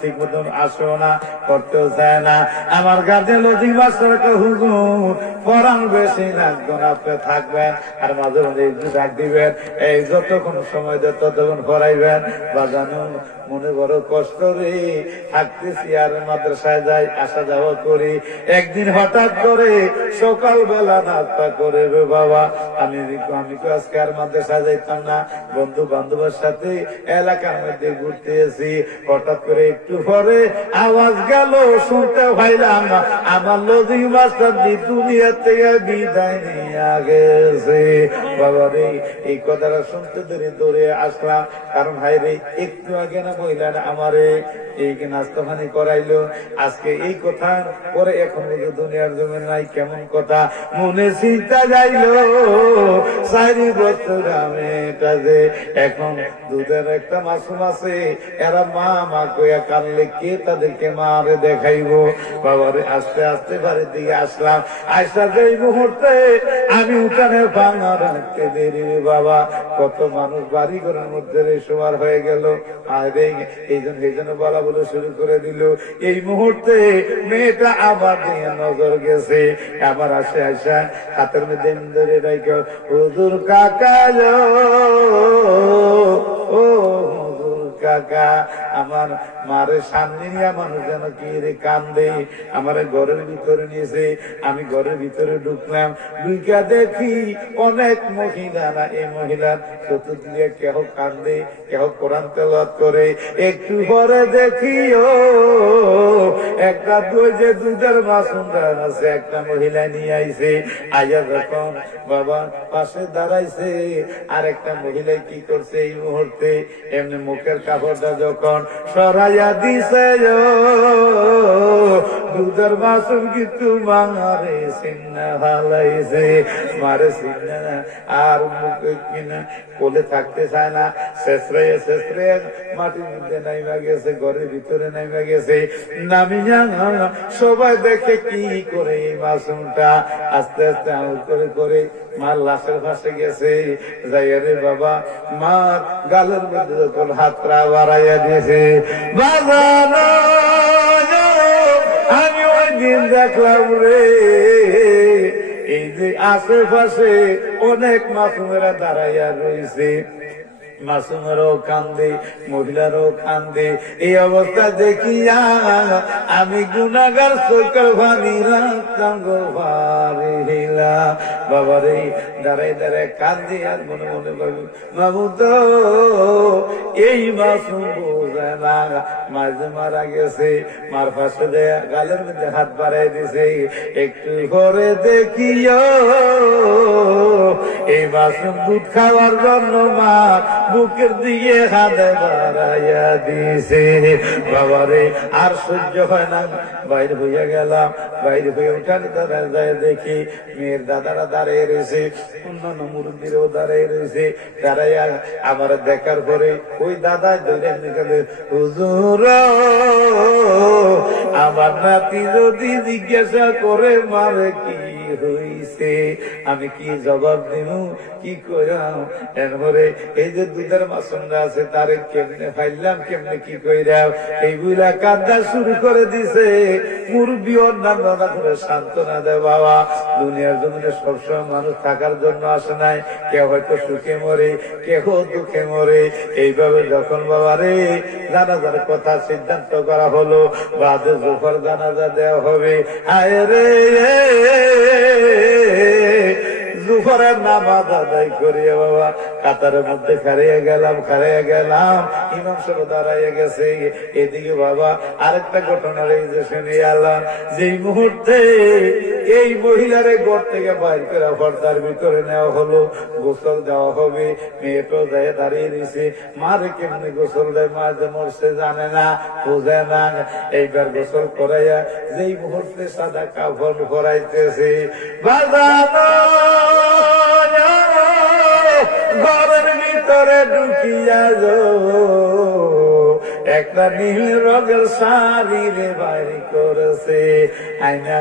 ঠিক মতন আসো না, করতেও চায় না। আমার গার্জেন লজিক মাস্টারকে হুজুর পড়ান বেশি রাখবেন, আপনি থাকবেন আর মাঝে মাঝে একটু ডাক দিবেন, এই যতক্ষণ সময় দেয় ততক্ষণ পড়াইবেন। বাজানো মনে বড় কষ্ট রে, থাকতেছি আর মাদ্রাসায় যাই, আসা যাওয়া করি। একদিন হঠাৎ করে সকালবেলা নাস্তা করে বাবা আমি আজকে আর মাদ্রাসায় যাইতাম না, বন্ধু বান্ধবের সাথে এলাকার মধ্যে ঘুরতে এসি। হঠাৎ করে একটু পরে আওয়াজ গেল, শুনতে পাইলাম আমার লজিক মাস্টার দুনিয়া থেকে বিদায় নিয়ে গেছে। বাবা রে, এই কথাটা শুনতে ধরে দৌড়ে আসলাম, কারণ ভাই রে একটু আগে না বললেন আমারে এই নাস্তা পানি করাইলো, আজকে এই কথা পরে এখন দুনিয়ার জমি নাই, কেমন কথা মনে চিন্তা যাইলো। 4 বছর আমি এটা যে এখন দুধের একটা মাসুম আছে, এরা মা মা কইয়া কানলে কে তাদেরকে মারে দেখাইবো। বাবারে আস্তে আস্তে বাড়ির দিকে আসলাম, আসা যে মুহূর্তে আমি উঠানে ভাঙা রাখতে দেরি বাবা, কত মানুষ বাড়ি ঘরের মধ্যে সবার হয়ে গেল। আর এই জন্য বলা বলে শুরু করে দিল। এই মুহূর্তে মেয়েটা আবার দিয়ে নজর গেছে, আবার আসে আসা হাতের মধ্যে ধরে রাখো, হুজুর কাকা ও কাকা, আমার মারে সামনে নিয়ে মানুষ যেন কি রে কান্দে। আমার ঘরের ভিতরে নিয়েছে, আমি ঘরের ভিতরে ঢুকলাম, ঢুকা দেখি অনেক মহিলারা, এই মহিলার চতুর্দিকে কেহ কান্দে, কেহ কোরআন তেলাওয়াত করে। একটু পরে দেখি ও একটা যে দুধের মাসুম আছে একটা মহিলা নিয়ে আইছে। আইয়া যখন বাবা পাশে দাঁড়াইছে, আর একটা মহিলা কি করছে এই মুহূর্তে এমনি মুখের কাপড়টা যখন সরাইয়া দিছে, দুধের মাসুম কিন্তু মারে সিন্না ভালাইছে, মারে সিন্না আর মুখে কিনা কোলে থাকতে চায় না, শেষরে মাটির মধ্যে নাইমা গেছে, ঘরের ভিতরে নাইমা গেছে। নামিয়া সবাই দেখে কি করে এই মাসুমটা আস্তে আস্তে আঙুল করে করে মার লাশের পাশে গেছে। যাইয়া রে বাবা মার গালের মধ্যে যখন হাতটা বাড়াইয়া দিয়েছে, বাজানো আমি ওই দিন দেখলাম রে এই যে আশেপাশে অনেক মাসুমেরা দাঁড়াইয়া রয়েছে, মাসুমেরও কান্দে, মহিলারও কান্দে। এই অবস্থা দেখিয়া আমি গুনাগার চোখের ভানি রাখতাম গো ভারিলা। বাবারে দাঁড়াই দাঁড়ায় কান্দে আর মনে মনে ভাবি, বাবু তো এই মাসুম বোঝে না, মাঝে মারা গেছে, মার পাশে দেয়া গালের মধ্যে হাত বাড়াই দিছে। একটু করে দেখিও এই মাসুম দুধ খাওয়ার জন্য মা বুকের দিকে হাত বাড়াইয়া দিছে। বাবারে আর সহ্য হয় না, বাইরে হইয়া গেলাম, বাইরে হয়ে উঠানে দাঁড়ায় যায় দেখি মেয়ের দাদারা দাঁড়িয়ে রয়েছে, অন্যান্য মুরব্বীরাও দাঁড়িয়ে রয়েছে। দাঁড়াইয়া আমার দেখার পরে ওই দাদা ধরে নিকালে, হুজুর আমার নাতি যদি জিজ্ঞাসা করে মারে কি হইছে, আমি কি জবাব দিব, কি কইরাম? এরপরে এই যে দুধের মাসুমরা আছে তারে কেমনে ফাইলাম, কেমনে কি কইরাম, এইগুলা কান্দা শুরু করে দিছে। মুরব্বী অন্যান্য করে সান্ত্বনা দেয়, বাবা দুনিয়ার জমিনে সবসময় মানুষ থাকার জন্য আসে নাই, কেউ হয়তো সুখে মরে, কেউ দুঃখে মরে। এইভাবে যখন বাবা রে জানাজার কথা সিদ্ধান্ত করা হলো, বাদে জোফার জানাজা দেওয়া হবে। আয় রে জোফরের নামাজ আদায় করিয়া বাবা কাতারের মধ্যে খাড়িয়ে গেলাম, ইমাম সাহেব দাঁড়াইয়া গেছে। এদিকে বাবা আরেকটা ঘটনা রয়েছে শুনে আল্লাহ, যেই মুহূর্তে এই মহিলারে ঘর থেকে বাইর করে পর্দার ভিতরে নেওয়া হলো, গোসল দেওয়া হবে, মেয়েটাও যায় দাঁড়িয়ে দিয়েছে। মারে কেমনি গোসল দেয়, মা যে মরছে জানে না, বোঝে না। এইবার গোসল করাইয়া যেই মুহূর্তে সাদা কাপড় পরাইতেছে, বাজানো ঘরের ভিতরে ঢুকিয়া একটা নীল রঙের শাড়ি রে বাইরে করেছে। আইনা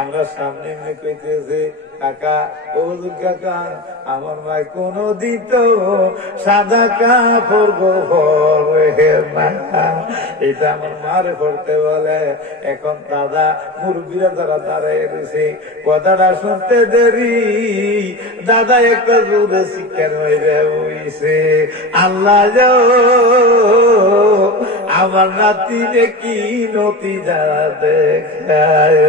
আমরা সামনে কইতেছে, কাকা ও কাকা আমার মা কোন দিত সাদা কাপড় গোবরের না, এটা আমার মারে পড়তে বলে। এখন দাদা মুরব্বীরা যারা দাঁড়ায় রয়েছে কথাটা শুনতে দেরি, দাদা একটা জোরে শিক্ষার হয়ে বইছে, আল্লাহ আমার নাতিরে কি নতি যারা দেখায়।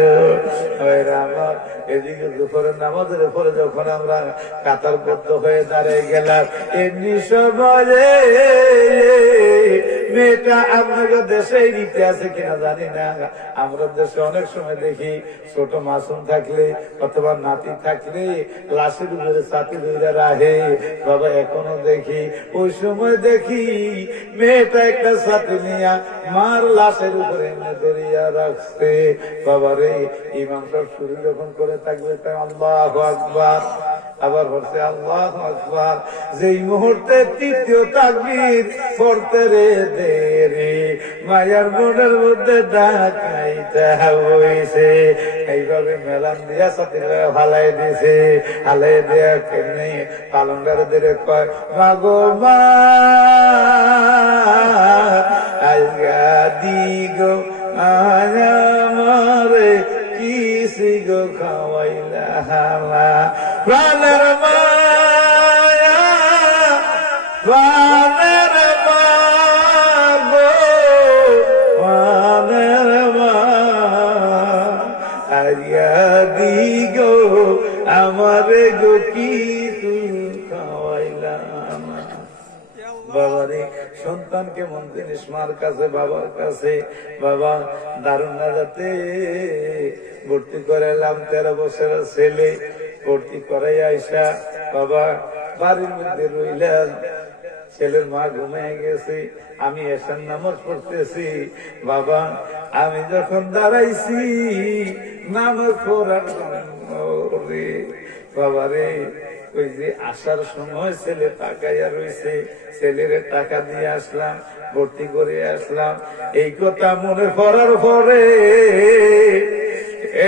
আমার এদিকে দুপুরের নামাজের পরে যখন আমরা কাতারবদ্ধ হয়ে দাঁড়িয়ে গেলাম, এমনি সময়ে মেয়েটা আপনাকে দেশে নিতে আছে কিনা জানি না, আমরা দেশে অনেক সময় দেখি ছোট মাসুম থাকলে অথবা নাতি থাকলে লাশের উপরে ছাতি ধরে রাখে। বাবা এখনো দেখি, ওই সময় দেখি মেয়েটা একটা ছাতি নিয়ে মার লাশের উপরে এনে ধরিয়া রাখছে। বাবারে ইমাম সাহেব শুরু যখন করে থাকবে আল্লাহু আকবার, আবার হচ্ছে আল্লাহু আকবার, যেই মুহূর্তে তৃতীয় তাকবীর পড়তে রে দেরি মায়ার মনের মধ্যে ডাকাইতে হইছে। এইভাবে মেলান দিয়া সাথে হালাই দিছে, হালাই দেয়া কেমনি পালঙ্গার দিয়ে কয়, মাগো মা আজগা দিগো আমারে কিসি গো খাওয়াইলা প্রাণের মায়া, প্রাণের মা গো প্রাণের মা আজগা দিগো আমারে গো কিছু খাওয়াইলা। বাবারে সন্তান কেমন জিনিস, মার কাছে বাবার কাছে। বাবা দারুন নাজাতে ভর্তি করাইলাম, 13 বছরের ছেলে ভর্তি করাই আইসা বাবা বাড়ির মধ্যে রইলাম। ছেলের মা ঘুমিয়ে গেছে, আমি এসার নামাজ পড়তেছি। বাবা আমি যখন দাঁড়াইছি নামাজ পড়ার বাবারে ওই যে আসার সময় ছেলে তাকাইয়া রয়েছে, ছেলের টাকা দিয়ে আসলাম, ভর্তি করে আসলাম। এই কথা মনে পড়ার পরে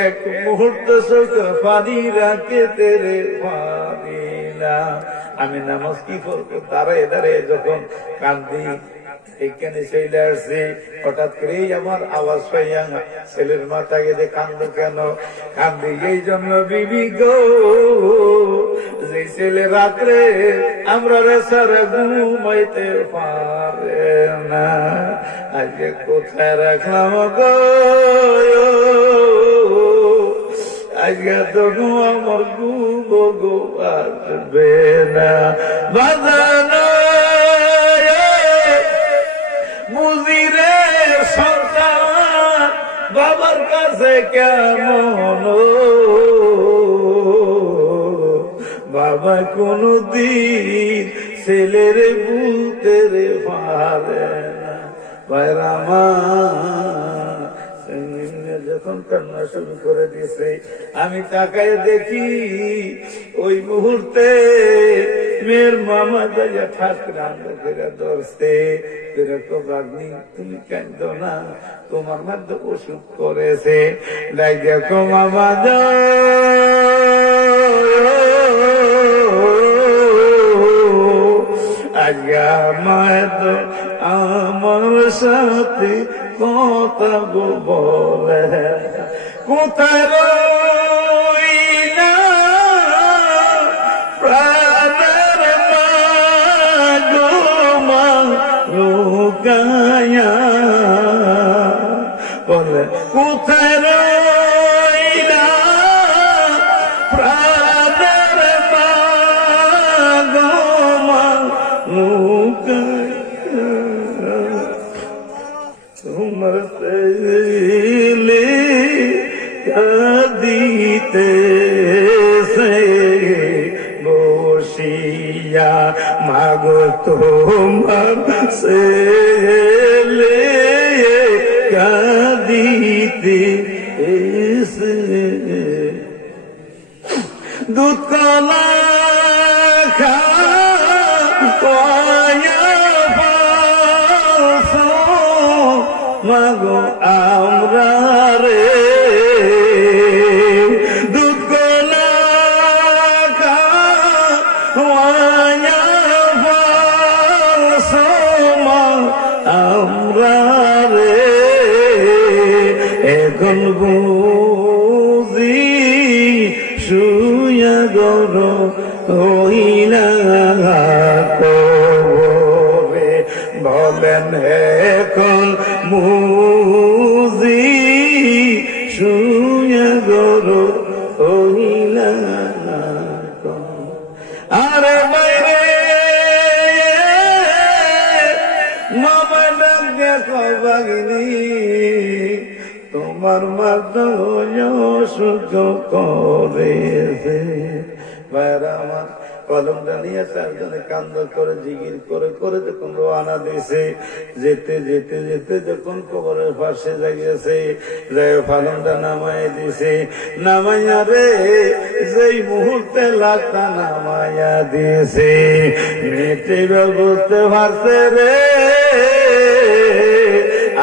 এক মুহূর্ত চোখের পানি রাখে তেরে পারিলাম। আমি নামাজ কি করবো, দাঁড়ায় দাঁড়ায় যখন কান্দি এখানে চলে আসছে, হঠাৎ করেই আমার আওয়াজ পাইয়া ছেলের মাথাকে যে কান্দ কেন, কান্দি এই জন্য বিবি গো, যে ছেলে রাত্রে আমরা রেসারে ঘুমাইতে পারে না, আজকে কোথায় রাখলাম গো, আজকে তো আমার ঘুমো গো আসবে না। বাজানো মুজিরে সন্তান বাবার কাছে কেমন, বাবা কোনদিন ছেলের বুতে রে পারে না। বাইরামা যখন কান্না শুরু করে দিয়েছে, আমি তাকায় দেখি ওই মুহূর্তে মেয়ের মামা যাইয়া ঠাকুর আমরা করে ধরছে, বাগ্নি তুমি কান্দ না, তোমার মধ্যে অসুখ করেছে, দেখো মামা আজকে আমায় তো আমার সাথে কথা বলে, কোথায় রইলা প্রাণের মা গো মা লুকায়া, বলে কোথায় রইলা প্রাণের মা গো মা লুকায়া, তোমার ছেলে কাঁদিতে সে বসিয়া, মাগো তোমার ছেলে কাঁদিতে সে, দুধ কলা খাওয়ায়া মাগো আমরা রে দুধ না খাওয়ায়া ফালসমা আমরা রে এখন বুঝি শুয়া গর হইলা কবরে বলেন এখন মুজি শুয়া গর হইলা আরে বাইরে মামা ডাক দেখো বাগিনী তোমার মাতা সুখ করেছে ভাইরা আমার কলমটা নিয়ে চারজনে কান্দ করে জিগির করে করে যখন রওনা দিয়েছে যেতে যেতে যেতে যখন কবরের পাশে জাগিয়েছে কলমটা নামাই দিছে নামাইয়া রে যেই মুহূর্তে লাখটা নামাইয়া দিয়েছে মেয়েটি বুঝতে পারছে রে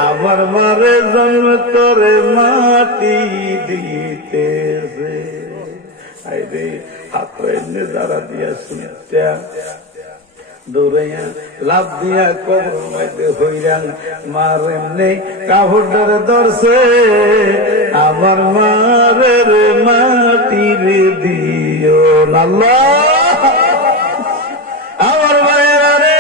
আমার মারে জন্ম তোরে মাটি দিতেছে হাত এমনি দাঁড়া দিয়া শুনতে দৌড়াইয়া লাভ দিয়া কবর মাইতে হইরান মার এমনি কাপড় ধরে ধরছে আমার মারের মাটির দিও আল্লাহ আমার ভাইয়েরা রে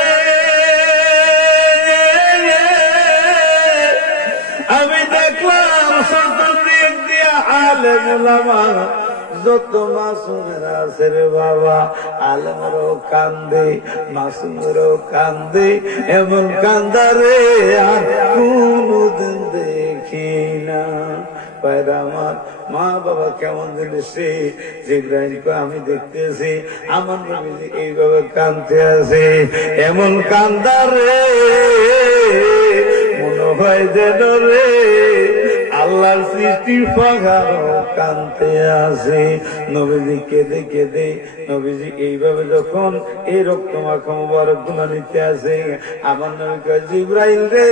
আমি দেখলাম সন্তান দিক দিয়া আলেম ওলামা যত মাসুমেরা আছে রে বাবা আলেমেরও কান্দে মাসুমেরও কান্দে এমন কান্দারে আর কোনদিন দেখি না আমার মা বাবা কেমন দিলেছে জিবরাইলকে আমি দেখতেছি আমার নবীজি এইভাবে কান্দতে আছে এমন কান্দারে মনে হয় যেন রে আল্লাহর সৃষ্টির পাহাড় কানতে আসে নবীজি কেঁদে কেঁদে নবীজি এইভাবে যখন এই রক্ত মাখা মুবারক গুলো নিতে আসে আমার নবী কয় জিবরাইল রে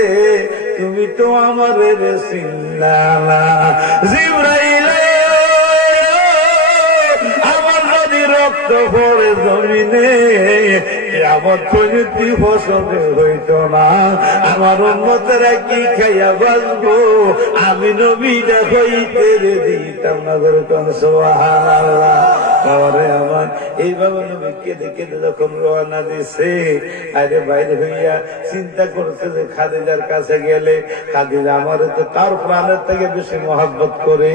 তুমি তো আমার রে চিনলা না জিবরাইল আমার নদী রক্ত পড়ে জমিনে আমার প্রযুক্তি ফসলে হইত না আমার উন্মতেরা কি খাইয়া বাঁচবো আমি নবীটা হইতে দিতাম না যেরকম সুবহানাল্লাহ পরে আমার এইভাবে নবী কেঁদে কেঁদে যখন রওনা দিছে আরে বাইরে হইয়া চিন্তা করছে যে খাদিজার কাছে গেলে খাদিজা আমার তো তার প্রাণের থেকে বেশি মহব্বত করে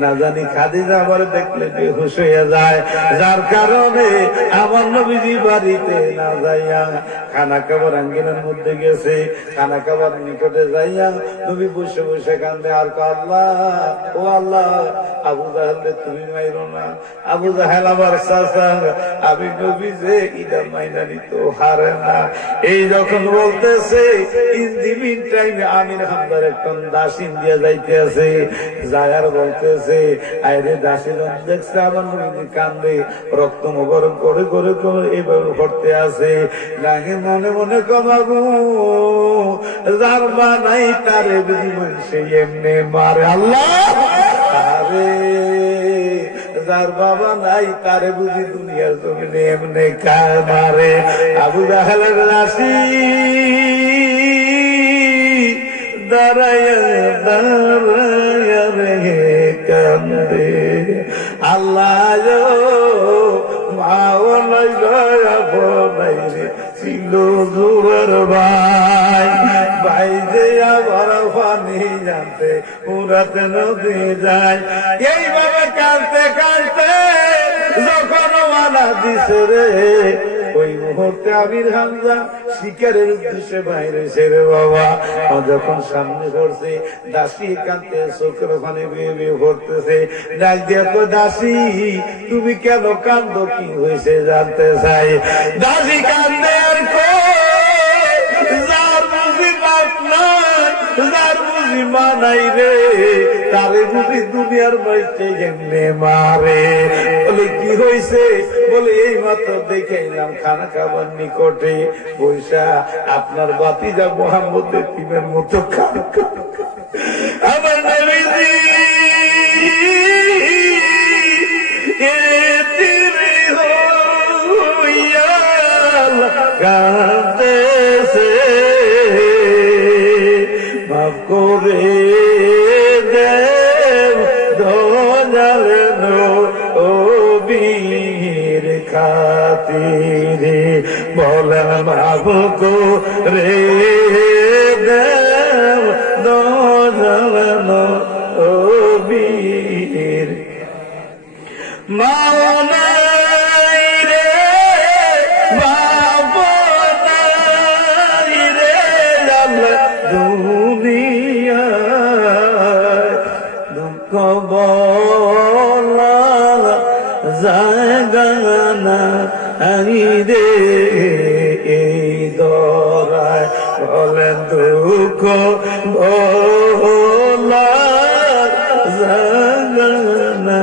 না জানি খাদিজা আমার দেখলে বেহুশ হইয়া যায় যার কারণে আমার নবীজি বাড়িতে না যাইয়া খানা খাবার আঙ্গিনার মধ্যে গেছে খানা খাবার নিকটে যাইয়া নবী বসে বসে কান্দে আর আল্লাহ ও আল্লাহ আবু জাহেল তুমি মাইরো না আবু জাহেল আমার চাচা আমি নবী যে ইদা মাইনা নিত হারে না এই যখন বলতেছে ইন দি মিন টাইমে আমির হামদার একজন দাস ইন্ডিয়া যাইতে আছে যায়ার বলতেছে আরে দাসী দেখছে আমার নবী কান্দে রক্ত মুবারক করে করে করে এইভাবে করতে আছে নাকি মনে মনে কমাবো যার মা নাই তারে বুঝি মানুষে এমনি মারে আল্লাহ আরে যার বাবা নাই তারে বুঝি দুনিয়ার জমিনে এমনি কার মারে আবু জাহেলের রাশি দাঁড়াইয়া দাঁড়াইয়া রে কান্দে আল্লাহ মাও নাই নাই রে ছিল জোরের ভাই ভাই যে আবার পানি জানতে পুরাতে নদী যায় এইভাবে কাঁদতে কাঁদতে যখন মানা দিছে রে ওই মুহূর্তে আমির হামজা শিকারের উদ্দেশ্যে বাইরে রে বাবা যখন সামনে পড়ছে দাসী কাঁদতে চোখের ওখানে বিয়ে বিয়ে পড়তেছে ডাক দিয়া তো দাসী তুমি কেন কান্দো কি হয়েছে জানতে চাই দাসী কান্দে আর যার বুঝি বাপ নাই যার বুঝি মা নাই রে তারে বুঝি দুনিয়ার বাইতে এমনি মারে বলে কি হয়েছে বলে এই মাত্র দেখে এলাম খানা খাবার নিকটে পয়সা আপনার বাতিজা মোহাম্মদের টিমের মতো খান কাঁদতেছে মাফ করে দেব দয়ালে নবীর খাতিরে বলেন মাফ করে দেব দয়ালে নবীর মাওলাই রে বাবনাই রে আল্লাহ দুনিয়ায় দুঃখ বলা জায়গা না রে এই দরায় বলেন দুঃখ বলা জায়গা না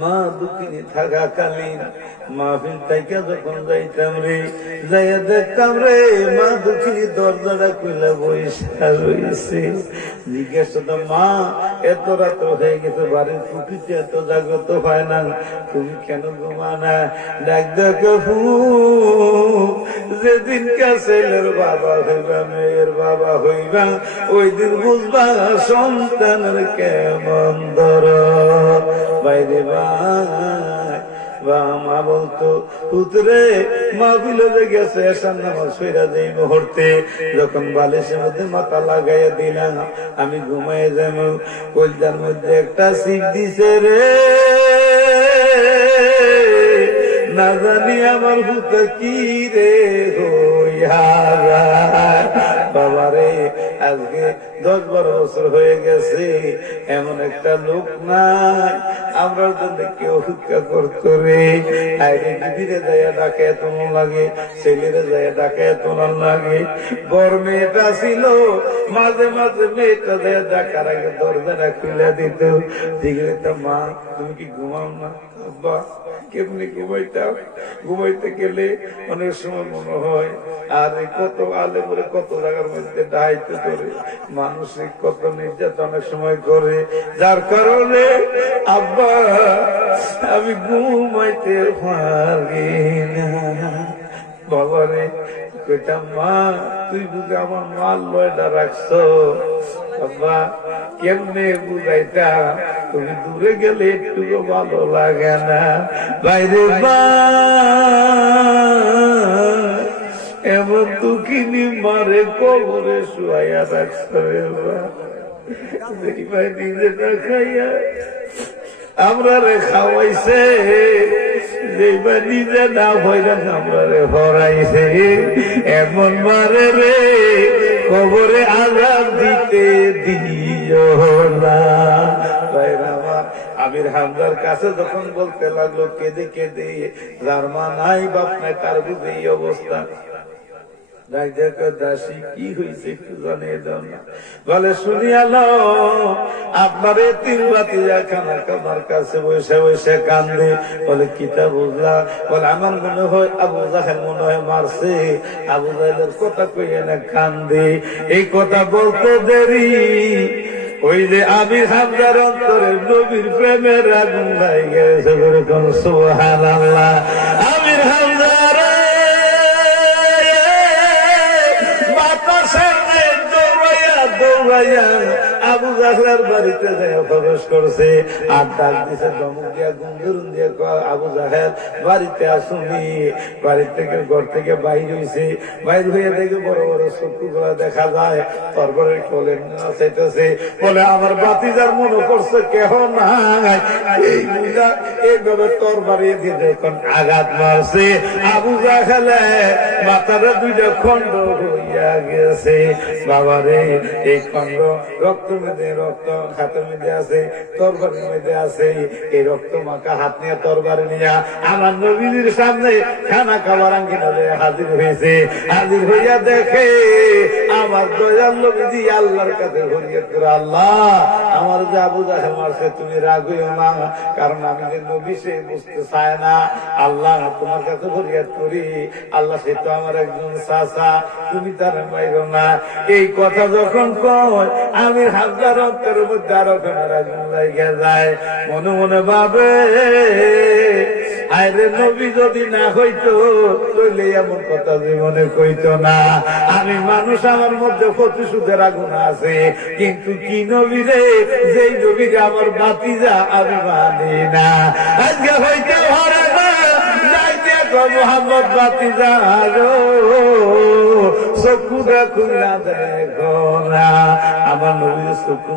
মা দুঃখিনী থাকাকালীন মাহফিল থাইকা যখন যাইতাম রে যাইয়া দেখতাম রে মা দুঃখিনী দরজাটা খুলে বইসা রয়েছে। জিজ্ঞেস করতাম মা এত রাত হয়ে গেছে বাড়ির প্রকৃতি এত জাগ্রত হয় না, তুমি কেন ঘুমা না? ডাক দেখো যেদিন ছেলের বাবা হইবা মেয়ের বাবা হইবা ওই দিন বুঝবা সন্তানের কেমন দর বাইরে বা মা বলতো পুত্রে মা বিলে গেছে এসার নামাজ ফেরা যাই মুহূর্তে যখন বালিশের মধ্যে মাথা লাগাইয়া দিলাম আমি ঘুমাই যাবো কলজার মধ্যে একটা শিখ দিছে রে না জানি আমার ভূত কি রে হইয়া বাবারে আজকে 10-12 বছর হয়ে গেছে এমন একটা লোক নাই আমরা জন্য কেউ ভিক্ষা করতো রে। আইরে টিভিরে যাইয়া ডাকে তোমার লাগে, ছেলেরে যাইয়া ডাকে তোমার লাগে। বড় মেয়েটা ছিল মাঝে মাঝে মেয়েটা যাইয়া ডাকার আগে দরজাটা খুলে দিত। জিজ্ঞেস মা তুমি কি ঘুমাও না? আব্বা কেমনি ঘুমাইতাম, ঘুমাইতে গেলে অনেক সময় মনে হয় আর কত আলে বলে কত জায়গার মধ্যে ডাইতে ধরে মানসিক কত নির্যাতন অনেক সময় করে, যার কারণে আব্বা আমি ঘুমাইতে পারি না। বাবারে কইতাম মা তুই বুঝে আমার মাল লয়টা রাখছো, আব্বা কেমনে বুঝাইতা তুমি দূরে গেলে একটু ভালো লাগে না। বাইরে এমন দুঃখিনী মারে কবরে শুয়াইয়া রাখছো ভাই নিজে না খাইয়া আমরা রে খাওয়াইছে, যেবার নিজে না হইলাম আমরা রে হরাইছে। এমন মারে রে কবরে আজাব দিতে দিও না। আমার আমির হামজার কাছে যখন বলতে লাগলো কেঁদে কেঁদে যার মা নাই বাপ নাই তার বুঝে এই অবস্থা, দাসী কি হয়েছে একটু জানিয়ে দাও না। বলে শুনিয়ালো আপনার তিন বাতি খানা আমার কাছে বসে বসে কান্দে। বলে কিতা বুঝলা? বলে আমার মনে হয় আবু জাহেল মনে হয় মারছে। আবু জাহেলের কথা কইয়া না কান্দে। এই কথা বলতে দেরি ওই যে আমির হামজার অন্তরে নবীর প্রেমের আগুন লাই গেছে। সুবহানাল্লাহ। আমির হামজার আবু জাহেলের বাড়িতে প্রবেশ করছে আর ডাক দিছে ধমক দিয়া গুঞ্জুরুন দিয়ে আবু জাহেল বাড়িতে আসুনি। বাড়ি থেকে ঘর থেকে বাইর হয়েছে, বাইর হয়ে দেখে বড় বড় চক্ষু গুলা দেখা যায়। তারপরে কোলে চাইতেছে, বলে আমার বাতিজার মনে করছে কেহ নাই। এই বুঝা এইভাবে তোর বাড়িয়ে দিয়ে যখন আঘাত মারছে আবু জাহেলে মাথাটা দুইটা খন্ড হইয়া গেছে। বাবারে এই খন্ড রক্ত মধ্যে রক্ত হাতের মধ্যে আছে, তরবারির মধ্যে আছে। এই রক্ত মাখা হাত নিয়ে তরবারি নিয়ে আমার নবীর সামনে খানা খাবার আঙ্গিনা হাজির হয়েছে। হাজির হইয়া দেখে আমার দয়াল নবীজি আল্লাহর কাছে ফরিয়াদ করে, আল্লাহ আমার যে আবু জাহেল মারছে তুমি রাগ হইও না, কারণ আমি যে নবী সে বুঝতে চায় না। আল্লাহ তোমার কাছে ফরিয়াদ করি, আল্লাহ সে তো আমার একজন চাচা, তুমি তার মাইরো না। এই কথা যখন কয় আমির হামজার অন্তরের মধ্যে আরো ফেনার আগুন লাগিয়ে যায়। মনে মনে ভাবে আরে নবী যদি না হইতো তাহলে এমন কথা জীবনে কইতো না। আমি মানুষ, আমার মধ্যে প্রতিশোধের আগুন আছে, কিন্তু কি নবী রে, যেই নবীরে আমার ভাতিজা আমি মানি না। আজকে হইতে পারে না, যাইতে মোহাম্মদ ভাতিজা চক্ষু খুলা দেখো না। আমার নবীর চক্ষু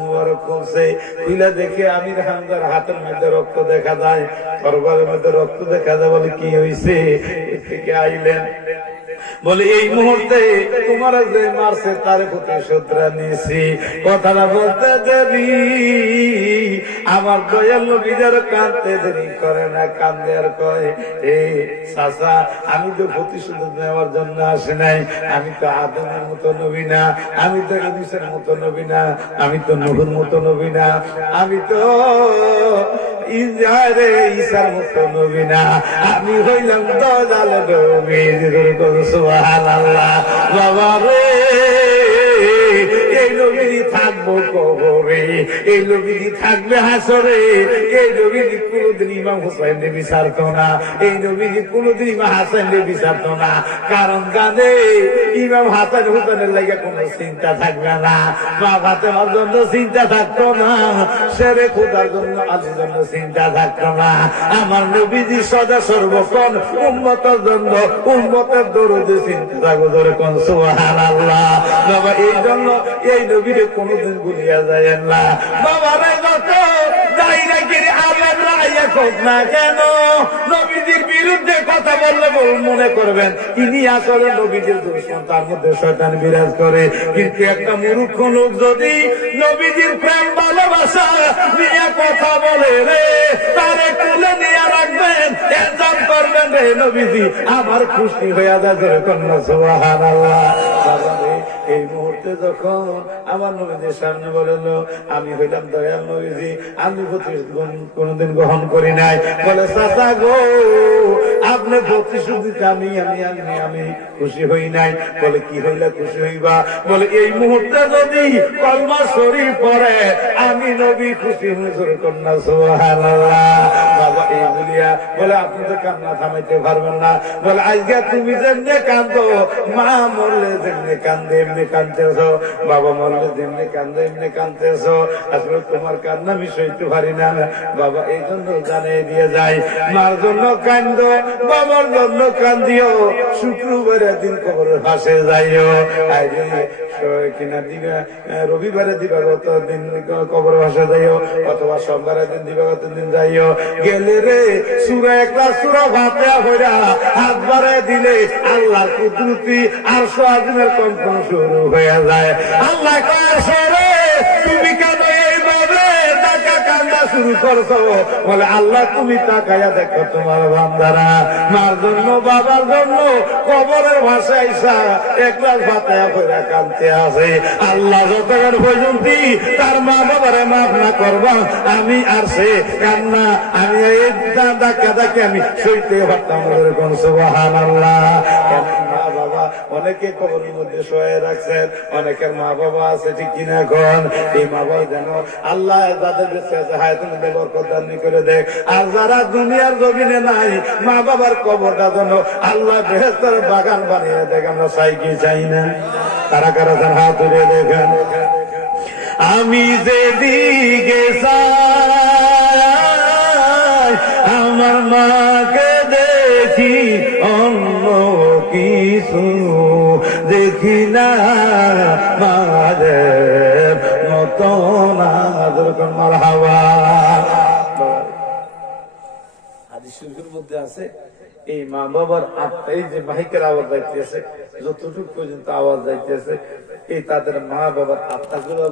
করছে, খুলে দেখে আমির হামজার হাতের মধ্যে রক্ত দেখা যায়, তরবারের মধ্যে রক্ত দেখা যায়। বলে কি হয়েছে? থেকে আইলেন, বলে এই মুহূর্তে তোমার যে মারছে তার প্রতিশোধরা নিয়েছি। কথাটা বলতে দেরি, আমার দয়াল নবী যার কাঁদতে দেরি করে না, কান্দে আর কয়, এ চাচা, আমি তো প্রতিশোধ নেওয়ার জন্য আসি নাই। আমি তো আদমের মতো নবী না, আমি তো ইদ্রিসের মতো নবী না, আমি তো নূহের মতো নবী না, আমি তো ঈসার মতো নবী না, আমি হইলাম দয়াল নবী। সুবহানাল্লাহ। বাবা রে, এই নবী থাকবো কবরে, এই নবী থাকবে হাসরে, এই নবী কোনদিন ইমাম হুসাইন বিচারত না, এই নবী কোনদিন ইমাম হাসান বিচারত না। কারণ জানে ইমাম হাসান হুসাইনের লাগে কোন চিন্তা থাকবে না, মা ফাতেমার জন্য চিন্তা থাকতো না, শেরে খোদার জন্য আলীর জন্য চিন্তা থাকতো না। আমার নবীজি সদা সর্বক্ষণ উম্মতের জন্য, উম্মতের দরদে চিন্তা থাকবো। ধরে কোন সুবহানাল্লাহ। বাবা এই জন্য এই নবীরে কোনদিন ভুলিয়া যায় না। বাবা রে, যত যাই নাকি আল্লাহ হোক না কেন, নবীজির বিরুদ্ধে কথা বললে মনে করবেন তিনি আসলে নবীজির দুশমন, তার মধ্যে শয়তান বিরাজ করে। কিন্তু একটা মূর্খ লোক যদি নবীজির প্রেম ভালোবাসা নিয়ে কথা বলে রে, তারে তুলে নিয়ে রাখবেন, এনজয় করবেন রে, নবীজি আমার খুশি হইয়া যায়। ধরে কন্যা সুবহানাল্লাহ। এই মুহূর্তে যখন আমার নবীজির সামনে বলল, আমি হইলাম দয়াল নবীজি, আমি প্রতিশোধ কোনদিন গ্রহণ করি নাই। বলে চাচা গো, আপনি প্রতিশোধ দিতে আমি খুশি হই নাই। বলে কি হইলে খুশি হইবা? বলে এই মুহূর্তে যদি কলমা শরীফ পড়ে আমি নবী খুশি হই। কন্যা সুবহানাল্লাহ। বাবা এই বলিয়া বলে আপনি তো কান্না থামাইতে পারবেন না। বলে আজকে তুমি যেমনি কান্দো, মা মরলে যেমনি কান্দে এমনি কান্দতেছ, বাবা মরলে যেমনি কান্দে এমনি কান্দতেছ, আসলে তোমার কান্না আমি সইতে পারি না। বাবা এই জন্য জানিয়ে দিয়ে যায়, মার জন্য কান্দো, বাবার জন্য কান্দিও, শুক্রবারের দিন কবরের পাশে যাইও। কিনা দিবা রবিবারে দিবাগত দিন কবর ভাষা যাইও, অথবা সোমবারের দিন দিবাগত দিন যাইও। গেলে রে সূরা ইখলাস, সূরা ফাতিহা পড়া হাত বাড়ায় দিলে আল্লাহর কুদরতি আরশ আজিমের কম্পন শুরু হয়ে যায়। আল্লাহ কয়, সরে তুমি কেন এইভাবে টাকা কান্না শুরু করছো? বলে আল্লাহ তুমি তাকায়া দেখো তোমার বান্দারা মার জন্য, বাবার জন্য কবরের ভাষায় ইখলাস ফাতিহা পড়া কাঁদতে আছে। আল্লাহ যতক্ষণ পর্যন্ত তার মা বাবারে মাফ না করবা, আমি আর সে কান্না আমি এই ধাক্কা আমি সইতে পারতাম। সুবহানাল্লাহ। মা বাবা অনেকে কবরের মধ্যে শোয়ে রাখছেন, অনেকের মা বাবা আছে ঠিক কিনা? এখন এই মা বাবা যেন আল্লাহ যাদের বেঁচে আছে হায়াতের মধ্যে বরকত দান করে দেয়। আর যারা দুনিয়ার জমিনে নাই, মা বাবার কবরটা যেন আল্লাহ বেহেশতের বাগান বানিয়ে দেয়। আমরা চাই কি চাই না? কারা কারা তার হাত তুলে দেখেন। আমি যেদিকে চাই আমার মাকে দেখি, অন্য কিছু দেখি না, মাদের মতো না। মারহাবা। হাদিস শরীফের মধ্যে আছে, এই মা বাবার এই যে মাইকের আওয়াজ যাইতেছে, যতটুকু পর্যন্ত আওয়াজ যাইতেছে, এই তাদের মা বাবার আত্মাগুলো